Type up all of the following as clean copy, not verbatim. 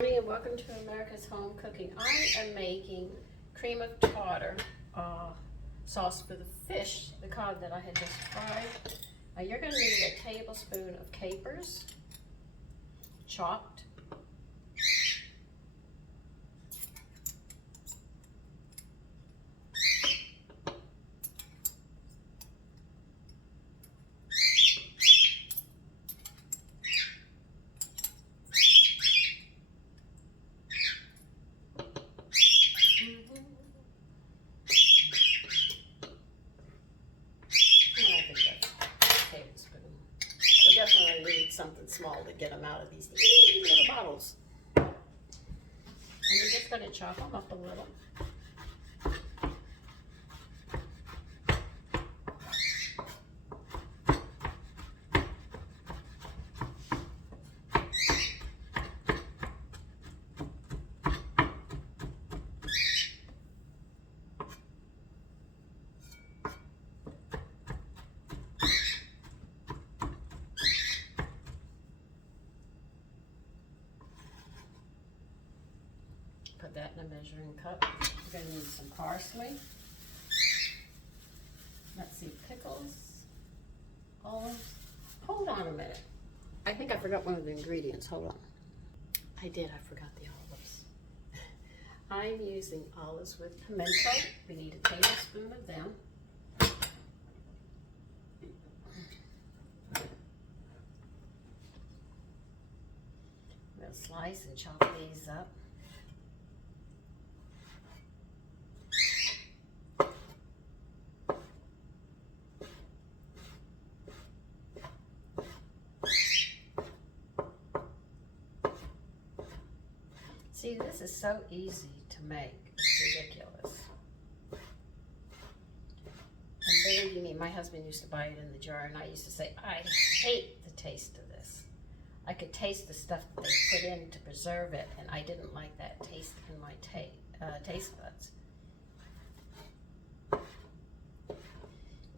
Good morning and welcome to America's Home Cooking. I am making cream of tartar sauce for the fish, the cod that I had just fried. You're going to need a tablespoon of capers, chopped. Definitely need something small to get them out of these little bottles. And you're just going to chop them up a little. Put that in a measuring cup. We're going to need some parsley. Let's see, pickles, olives. Hold on a minute. I think I forgot one of the ingredients. Hold on. I forgot the olives. I'm using olives with pimento. We need a tablespoon of them. We'll slice and chop these up. See, this is so easy to make. It's ridiculous. And believe you me, my husband used to buy it in the jar, and I used to say, I hate the taste of this. I could taste the stuff that they put in to preserve it, and I didn't like that taste in my taste buds.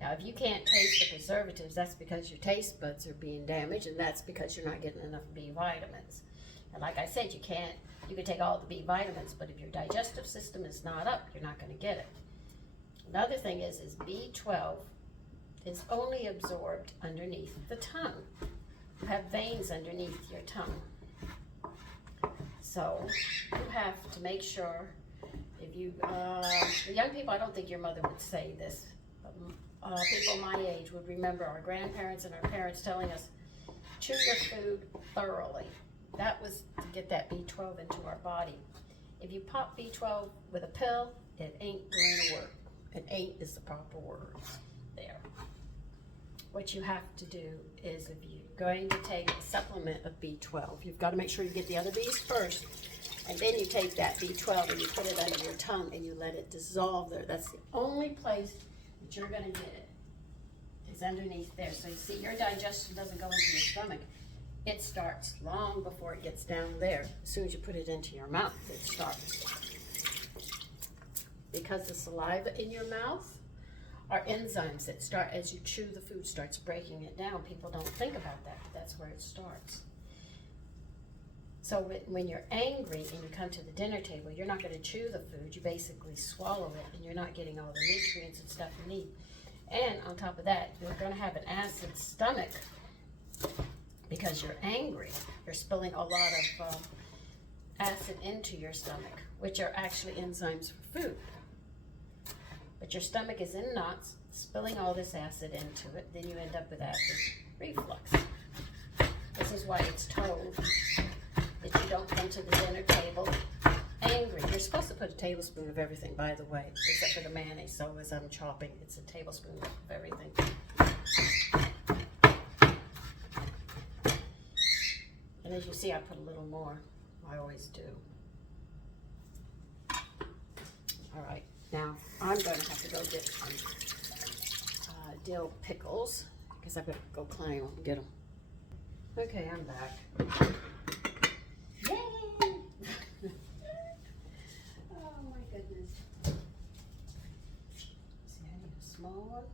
Now, if you can't taste the preservatives, that's because your taste buds are being damaged, and that's because you're not getting enough B vitamins. And like I said, you can take all the B vitamins, but if your digestive system is not up, you're not going to get it. Another thing is B12 is only absorbed underneath the tongue. You have veins underneath your tongue. So you have to make sure, if you, the young people, I don't think your mother would say this, but people my age would remember our grandparents and our parents telling us, chew your food thoroughly. That was to get that B12 into our body. If you pop B12 with a pill, it ain't going to work. And ain't is the proper word there. What you have to do is, if you're going to take a supplement of B12, you've got to make sure you get the other Bs first, and then you take that B12 and you put it under your tongue and you let it dissolve there. That's the only place that you're going to get it, is underneath there. So you see, your digestion doesn't go into your stomach. It starts long before it gets down there. As soon as you put it into your mouth, it starts. Because the saliva in your mouth are enzymes that start, as you chew the food, starts breaking it down. People don't think about that, but that's where it starts. So when you're angry and you come to the dinner table, you're not going to chew the food. You basically swallow it, and you're not getting all the nutrients and stuff you need. And on top of that, you're going to have an acid stomach. Because you're angry, you're spilling a lot of acid into your stomach, which are actually enzymes for food. But your stomach is in knots, spilling all this acid into it, then you end up with acid reflux. This is why it's told that you don't come to the dinner table angry. You're supposed to put a tablespoon of everything, by the way, except for the mayonnaise. So as I'm chopping, it's a tablespoon of everything. And as you see, I put a little more. I always do. All right, now I'm going to have to go get some dill pickles, because I've got to go climb them and get them. Okay, I'm back. Yay! Oh my goodness. See, I need a small one.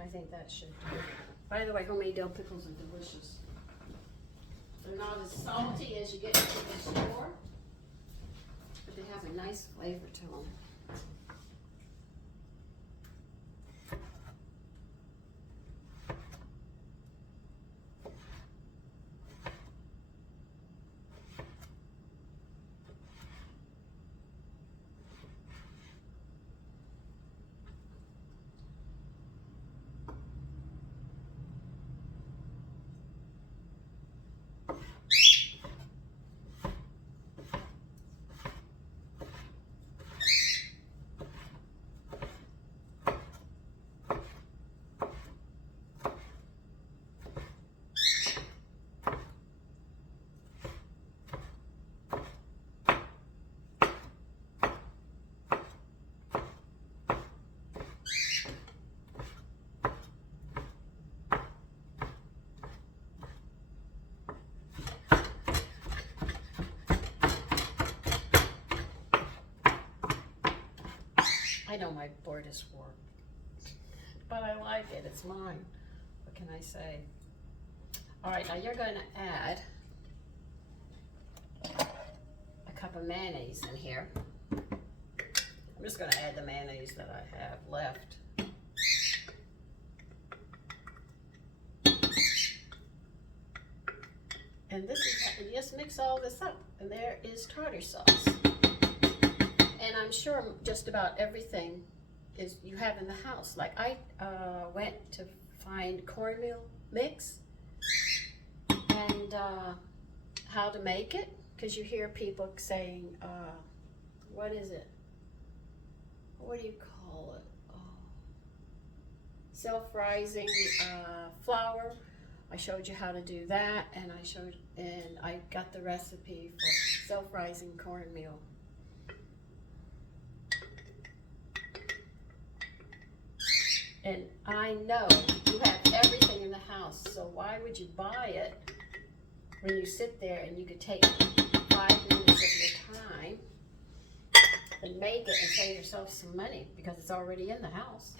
I think that should do. By the way, homemade dill pickles are delicious. They're not as salty as you get from the store, but they have a nice flavor to them. I know my board is warped, but I like it. It's mine. What can I say? All right, now you're going to add a cup of mayonnaise in here. I'm just going to add the mayonnaise that I have left. And this is how you just mix all this up. And there is tartar sauce. And I'm sure just about everything is you have in the house. Like I went to find cornmeal mix and how to make it, because you hear people saying, what is it? What do you call it? Self-rising flour. I showed you how to do that, and I got the recipe for self-rising cornmeal. And I know you have everything in the house, so why would you buy it when you sit there and you could take 5 minutes of your time and make it and save yourself some money, because it's already in the house.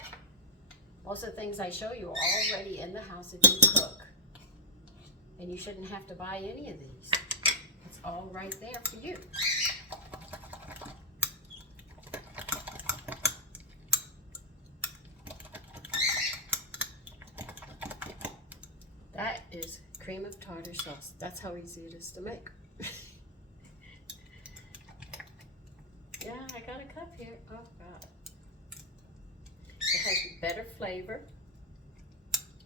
Most of the things I show you are already in the house if you cook. And you shouldn't have to buy any of these. It's all right there for you. That is cream of tartar sauce. That's how easy it is to make. Yeah, I got a cup here. Oh, God. It has better flavor.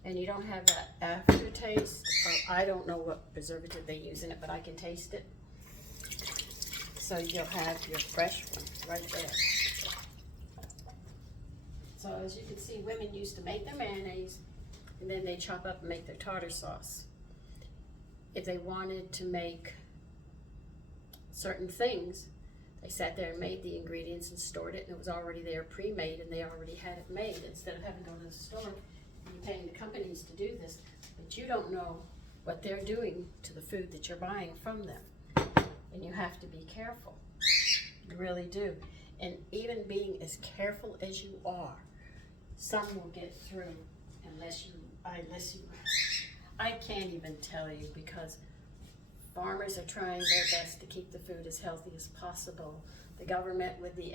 And you don't have that aftertaste. I don't know what preservative they use in it, but I can taste it. So you'll have your fresh one right there. So as you can see, women used to make their mayonnaise, and then they chop up and make their tartar sauce. If they wanted to make certain things, they sat there and made the ingredients and stored it, and it was already there pre-made, and they already had it made, instead of having to go to the store and paying the companies to do this. But you don't know what they're doing to the food that you're buying from them, and you have to be careful. You really do. And even being as careful as you are, some will get through unless you, I can't even tell you, because farmers are trying their best to keep the food as healthy as possible. The government with the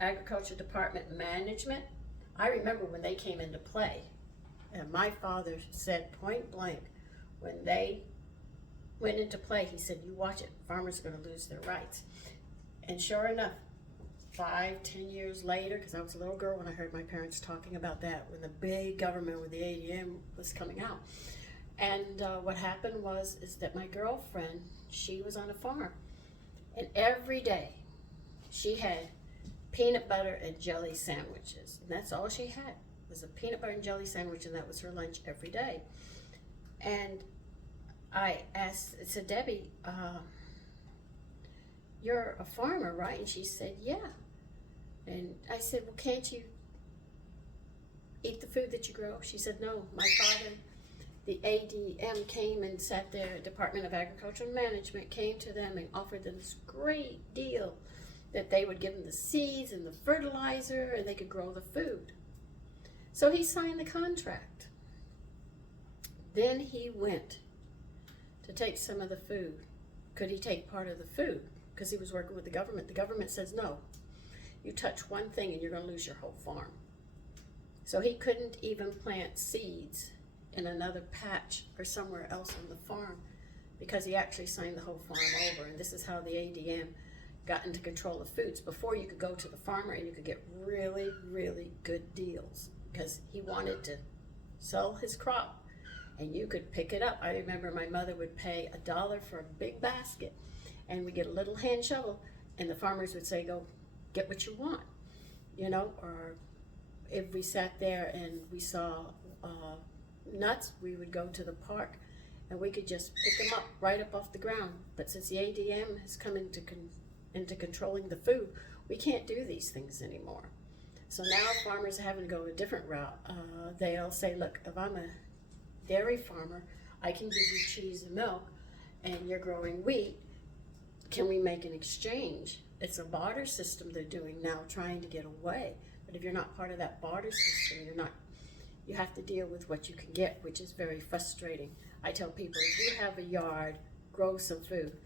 Agriculture Department Management, I remember when they came into play, and my father said point blank, when they went into play, he said, you watch it, farmers are going to lose their rights. And sure enough, 5-10 years later, because I was a little girl when I heard my parents talking about that, when the big government with the ADM was coming out. And what happened is that my girlfriend, she was on a farm, and every day she had peanut butter and jelly sandwiches, and that's all she had was a peanut butter and jelly sandwich, and that was her lunch every day. And I said, Debbie, you're a farmer, right? And she said, yeah. And I said, well, can't you eat the food that you grow? She said, no, my father, the ADM came and sat there, Department of Agricultural Management, came to them and offered them this great deal that they would give them the seeds and the fertilizer and they could grow the food. So he signed the contract. Then he went to take some of the food. Could he take part of the food? Because he was working with the government. The government says, no, you touch one thing and you're going to lose your whole farm. So he couldn't even plant seeds in another patch or somewhere else on the farm because he actually signed the whole farm over. And this is how the ADM got into control of foods. Before, you could go to the farmer and you could get really, really good deals because he wanted to sell his crop and you could pick it up. I remember my mother would pay $1 for a big basket, and we'd get a little hand shovel, and the farmers would say, go get what you want, you know. Or if we sat there and we saw nuts, we would go to the park and we could just pick them up right up off the ground. But since the ADM has come into controlling the food, we can't do these things anymore. So now farmers are having to go a different route. They'll say, look, if I'm a dairy farmer, I can give you cheese and milk, and you're growing wheat. Can we make an exchange? It's a barter system they're doing now, trying to get away. But if you're not part of that barter system, you have to deal with what you can get, which is very frustrating. I tell people, if you have a yard, grow some food.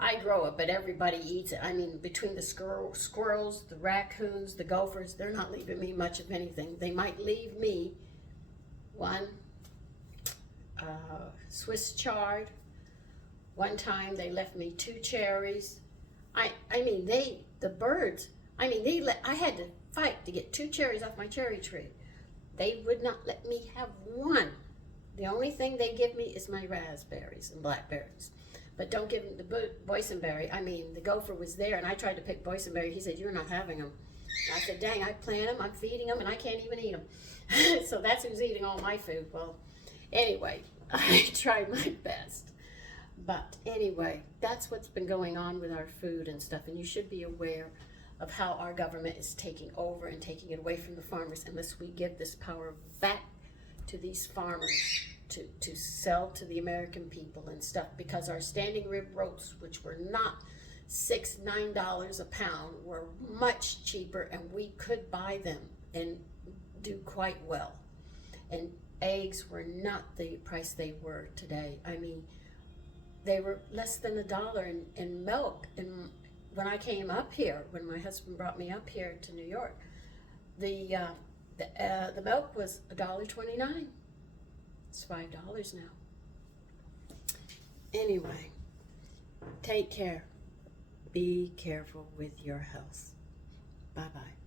I grow it, but everybody eats it. I mean, between the squirrels, the raccoons, the gophers, they're not leaving me much of anything. They might leave me one Swiss chard. One time they left me 2 cherries. I mean, the birds, I mean, I had to fight to get 2 cherries off my cherry tree. They would not let me have one. The only thing they give me is my raspberries and blackberries. But don't give them the boysenberry. I mean, the gopher was there, and I tried to pick boysenberry. He said, you're not having them. And I said, dang, I plant them, I'm feeding them, and I can't even eat them. So that's who's eating all my food. Well, anyway, I tried my best. But anyway, that's what's been going on with our food and stuff, and you should be aware of how our government is taking over and taking it away from the farmers unless we give this power back to these farmers to sell to the American people and stuff, because our standing rib roasts, which were not $6-9 a pound, were much cheaper, and we could buy them and do quite well. And eggs were not the price they were today. I mean, they were less than $1 in milk. And when I came up here, when my husband brought me up here to New York, the milk was $1.29. It's $5 now. Anyway, take care. Be careful with your health. Bye-bye.